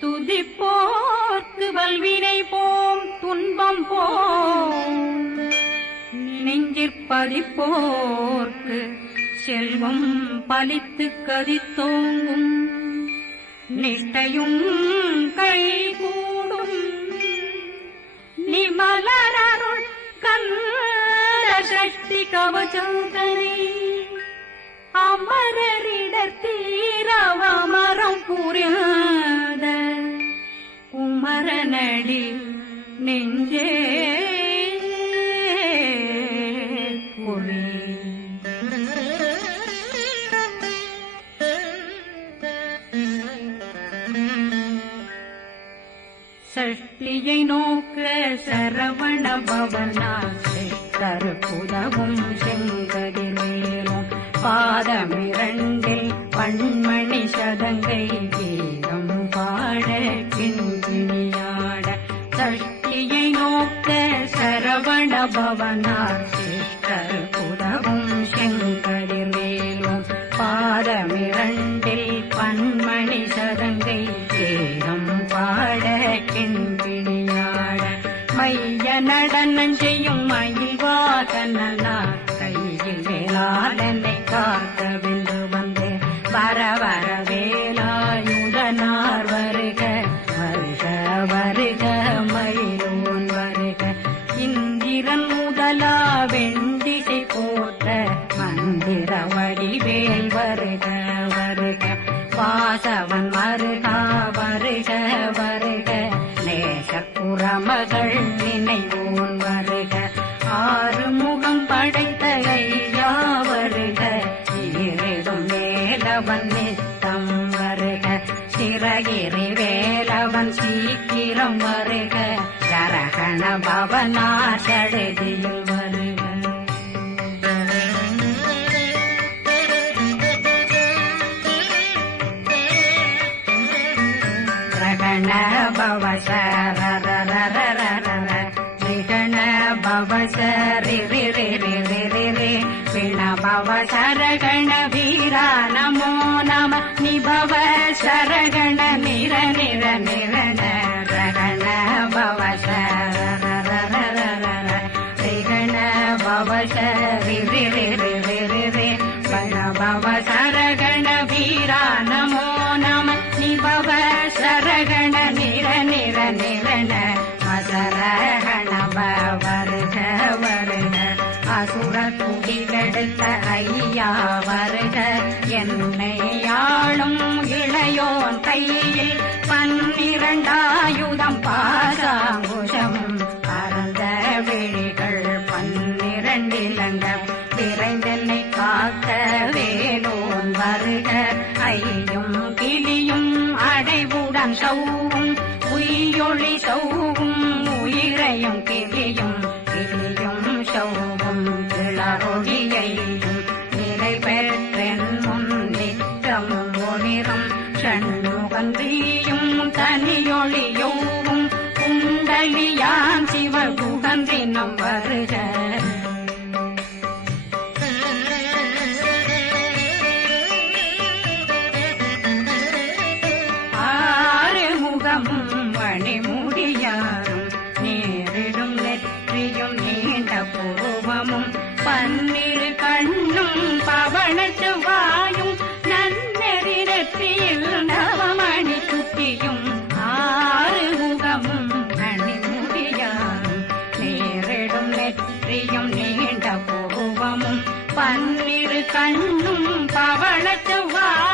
துதிப்போர்க்கு வல்வினை போம் துன்பம் போம் நெஞ்சிற்பதிப்போர்க்கு செல்வம் பலித்து கதித்தோங்கும் நிஷ்டையும் கைகூடும் நிமலரருள் கந்த சக்தி கவசந்தனை அமரரிடத்தீரவமரம் புரியாத குமரனடி நெஞ்சே புரி சஷ்டியை நோக்க சரவண பவனாசை கருப்புதவும் செங்கதிரேலும் பாதமிரண்டில் பண்மணி சதங்கை கீதம் பாட கிண்கிணியாட சஷ்டியை நோக்க சரவண பவனாசை கருப்புதவும் செங்கதிரேலும் பாதமிரண்டில் பண்மணி சதங்கை கீதம் பாட கிண்கிணியாட மைய நடனம் செய்யும் மயில்வாகனா கையில் வேளாளனை காக்க வென்று வந்து வர வர வேலாயுதனார் வருக வருக வருக மயிலோன் வருக இந்திரன் முதலா வெண்டிசை போட்ட மந்திர வடிவேல் வருக வருக வாசவன் வருகா வருக வருக நேசப்புறமகள் நினைவோன் வருக ஆறுமுகம் படைத்த ஐயா வருக ஈரிடும் வேலவன் நித்தம் வருக சிறகிரி வேலவன் சீக்கிரம் வருக ஜரகண பவனார் சடதியில் வருக ரகண பவசரரரரரரர ரிகண பவசரி பிண பவசரகண வீரா நமோ நம நிபவ சரகண நிர நிர நிரண ரகண பவசரரரரரர ரிகண பவசரி பிண பவசரகண வீரா நமோ நம நிபவ சரகண நிர நிர நிரண மசரகண வருக வருக அசுர குடிகெடுத்த ஐயா வருக என்னை ஆளும் இளையோன் கையில் 12 பாசாங்குஷம் பரந்த விழிகள் 12 இலங்கம் விரைந்தென்னை காக்க வேலோன் வருக ஐயும் கிளியும் அடைவுடன் சௌவும் உயிரொளி சௌவும் உயிரையும் கிளியும் கிளியும் சௌவும் இளரொழியையும் நிலை பெற்றென் முன் நித்தம் ஒளிரும் ஷண்முகந்தியும் தனியொளியோவும் குண்டலியான் சிவகுகந்தினம் வருக மணிமுடியாரும் நேரிடும் நெற்றியும் நீண்ட பூவமும் 12 கண்ணும் பவனத்து வாயும் நன்னெறி நெற்றியில் நவமணி குட்டியும் 6 முகமும் மணிமுடியாரும் நேரிடும் நெற்றியும் நீண்ட பூவமும் 12 கண்ணும் பவனத்து வாயும்